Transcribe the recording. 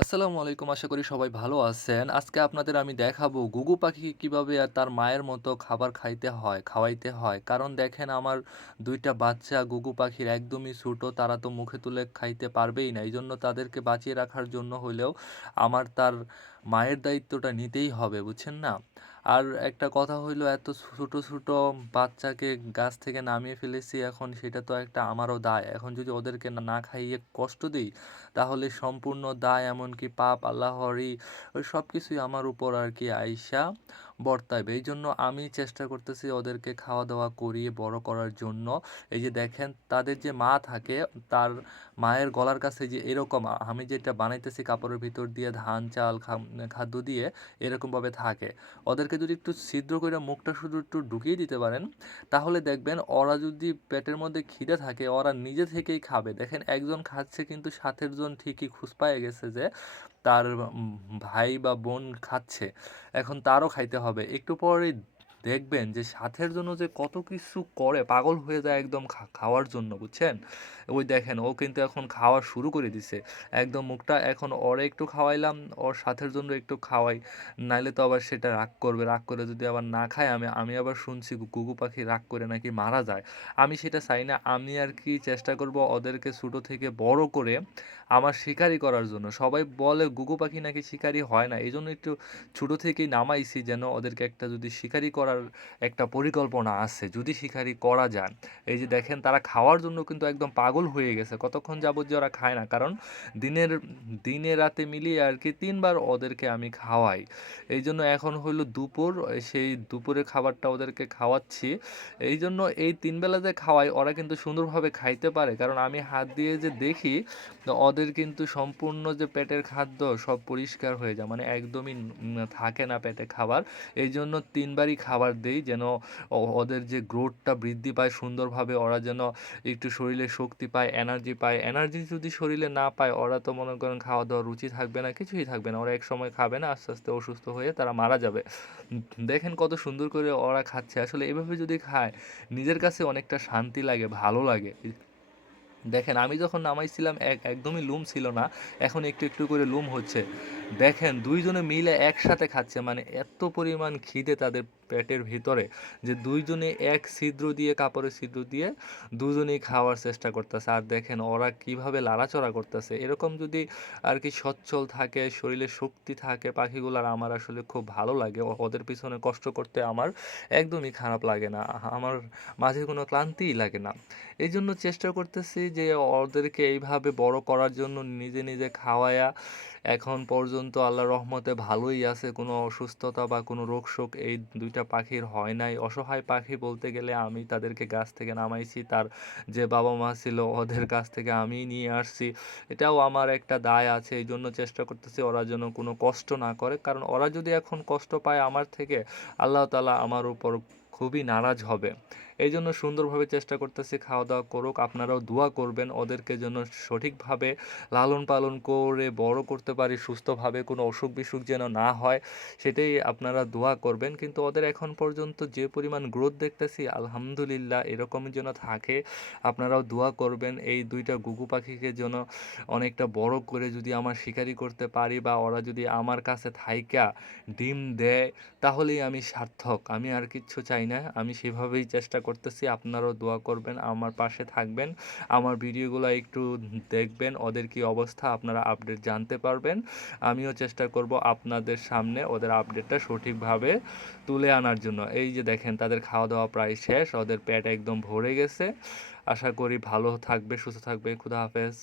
আসসালামু আলাইকুম, আশা করি সবাই ভালো আছেন। আজকে আপনাদের আমি দেখাবো গুগু পাখি কীভাবে তার মায়ের মতো খাবার খাইতে হয়, খাওয়াইতে হয়। কারণ দেখেন, আমার দুইটা বাচ্চা গুগু পাখির একদমই ছোটো, তারা তো মুখে তুলে খাইতে পারবেই না। এই জন্য তাদেরকে বাঁচিয়ে রাখার জন্য হলেও আমার তার মায়ের দায়িত্বটা নিতেই হবে, বুঝছেন না? আর একটা কথা হইল, এত ছোট ছোট বাচ্চাকে গাছ থেকে নামিয়ে ফেলেছি এখন, সেটা তো একটা আমারও দায়। এখন যদি ওদেরকে না খাইয়ে কষ্ট দিই, তাহলে সম্পূর্ণ দায়, এমনকি পাপ, আল্লাহরই, ওই সব কিছুই আমার উপর আর কি আইসা। বর্তাবে এই জন্য আমি চেষ্টা করতেছি ওদেরকে খাওয়া দাওয়া করিয়ে বড় করার জন্য। এই যে দেখেন, তাদের যে মা থাকে, তার মায়ের গলার কাছে যে এরকম, আমি যেটা বানাইতেছি কাপড়ের ভিতর দিয়ে ধান, চাল খাদ্য দিয়ে এরকমভাবে থাকে। ওদেরকে যদি একটু ছিদ্র করে মুখটা শুধু একটু ঢুকিয়ে দিতে পারেন, তাহলে দেখবেন ওরা যদি পেটের মধ্যে খিদে থাকে, ওরা নিজে থেকেই খাবে। দেখেন, একজন খাচ্ছে কিন্তু সাথের জন ঠিকই খুঁজ পায়ে গেছে যে তার ভাই বা বোন খাচ্ছে। এখন তারও খাইতে হবে। একটু পরেই দেখবেন যে সাথের জন্য যে কত কিছু করে, পাগল হয়ে যায় একদম খাওয়ার জন্য, বুঝছেন? ওই দেখেন, ও কিন্তু এখন খাওয়া শুরু করে দিছে। একদম মুখটা এখন ওরে একটু খাওয়াইলাম, ওর সাথের জন্য একটু খাওয়াই। নাইলে তো আবার সেটা রাগ করবে, রাগ করে যদি আবার না খায়, আমি আমি আবার শুনছি গুগু পাখি রাগ করে নাকি মারা যায়। আমি সেটা চাই না, আমি আর কি চেষ্টা করব ওদেরকে ছোটো থেকে বড় করে আমার শিকারি করার জন্য। সবাই বলে গুগু পাখি নাকি শিকারি হয় না এই জন্য একটু ছোটো থেকেই নামাইছি যেন ওদেরকে একটা যদি শিকারি করার একটা পরিকল্পনা আছে, যদি শিকারি করা যায়। এই যে দেখেন, তারা খাওয়ার জন্য কিন্তু একদম পাগল হয়ে গেছে, কতক্ষণ যাবত যে ওরা খায় না। কারণ দিনের, দিনে রাতে মিলিয়ে আর কি তিনবার ওদেরকে আমি খাওয়াই। এই জন্য এখন হইল দুপুর, সেই দুপুরের খাবারটা ওদেরকে খাওয়াচ্ছি। এই জন্য এই তিন বেলা যে খাওয়াই, ওরা কিন্তু সুন্দরভাবে খাইতে পারে। কারণ আমি হাত দিয়ে যে দেখি, ওদের কিন্তু সম্পূর্ণ যে পেটের খাদ্য সব পরিষ্কার হয়ে যায়। মানে একদমই থাকে না পেটে খাবার। এই জন্য তিনবারই খাবার দেই যেন ওদের যে গ্রোথটা বৃদ্ধি পায় সুন্দরভাবে, ওরা যেন একটু শরীরে শক্তি পায় এনার্জি পায়। এনার্জি যদি শরীরে না পায়, ওরা তো মনে করেন খাওয়া দাওয়ার রুচি থাকবে না, কিছুই থাকবে না। ওরা এক সময় খাবে না, আস্তে আস্তে অসুস্থ হয়ে তারা মারা যাবে। দেখেন কত সুন্দর করে ওরা খাচ্ছে। আসলে এভাবে যদি খায়, নিজের কাছে অনেকটা শান্তি লাগে, ভালো লাগে। দেখেন আমি যখন নামাইছিলাম, এক, একদমই লুম ছিল না, এখন একটু একটু করে লুম হচ্ছে। দেখেন, দুইজনে মিলে একসাথে খাচ্ছে। মানে এত পরিমাণ খিদে তাদের পেটের ভিতরে যে দুইজনে এক ছিদ্র দিয়ে, কাপড়ের ছিদ্র দিয়ে দুজনেই খাওয়ার চেষ্টা করতেছে। আর দেখেন, ওরা কীভাবে লাড়াচড়া করতেছে। এরকম যদি আর কি সচ্ছল থাকে, শরীরে শক্তি থাকে পাখিগুলার, আমার আসলে খুব ভালো লাগে। ওদের পিছনে কষ্ট করতে আমার একদমই খারাপ লাগে না। আমার মাঝে কোনো ক্লান্তিই লাগে না। এই জন্য চেষ্টা করতেছি যে ওদেরকে এইভাবে বড় করার জন্য নিজে নিজে খাওয়ায়া এখন পর্যন্ত আল্লাহ রহমতে ভালোই আছে, কোনো অসুস্থতা বা কোনো রোগ শোক এই দুইটা পাখির হয় নাই। অসহায় পাখি বলতে গেলে আমি তাদেরকে গাছ থেকে নামাইছি, তার যে বাবা মা ছিল ওদের কাছ থেকে আমি নিয়ে আসছি। এটাও আমার একটা দায় আছে, এই জন্য চেষ্টা করতেছি ওরা যেন কোনো কষ্ট না করে। কারণ ওরা যদি এখন কষ্ট পায় আমার থেকে, আল্লাহ তালা আমার উপর খুবই নারাজ হবে। এই জন্য সুন্দরভাবে চেষ্টা করতেছি খাওয়া দাওয়া করুক। আপনারাও দোয়া করবেন, ওদেরকে যেন সঠিকভাবে লালন পালন করে, বড় করতে পারি, সুস্থভাবে কোনো অসুখ বিসুখ যেন না হয়, সেটাই আপনারা দোয়া করবেন। কিন্তু ওদের এখন পর্যন্ত যে পরিমাণ গ্রোথ দেখতেছি, আলহামদুলিল্লাহ এরকমই যেন থাকে, আপনারাও দোয়া করবেন, এই দুইটা গুগু পাখিকে যেন অনেকটা বড় করে যদি আমার শিকারি করতে পারি বা ওরা যদি আমার কাছে থাইকা ডিম দেয়, তাহলেই আমি সার্থক। আমি আর কিচ্ছু চাই না, আমি সেভাবেই চেষ্টা করতেছি, আপনারাও দোয়া করবেন, আমার পাশে থাকবেন, আমার ভিডিওগুলো একটু দেখবেন, ওদের কি অবস্থা আপনারা আপডেট জানতে পারবেন। আমিও চেষ্টা করব আপনাদের সামনে ওদের আপডেটটা সঠিকভাবে তুলে আনার জন্য। এই যে দেখেন, তাদের খাওয়া দাওয়া প্রায় শেষ, ওদের পেট একদম ভরে গেছে। আশা করি ভালো থাকবে, সুস্থ থাকবে, খুদা হাফেজ।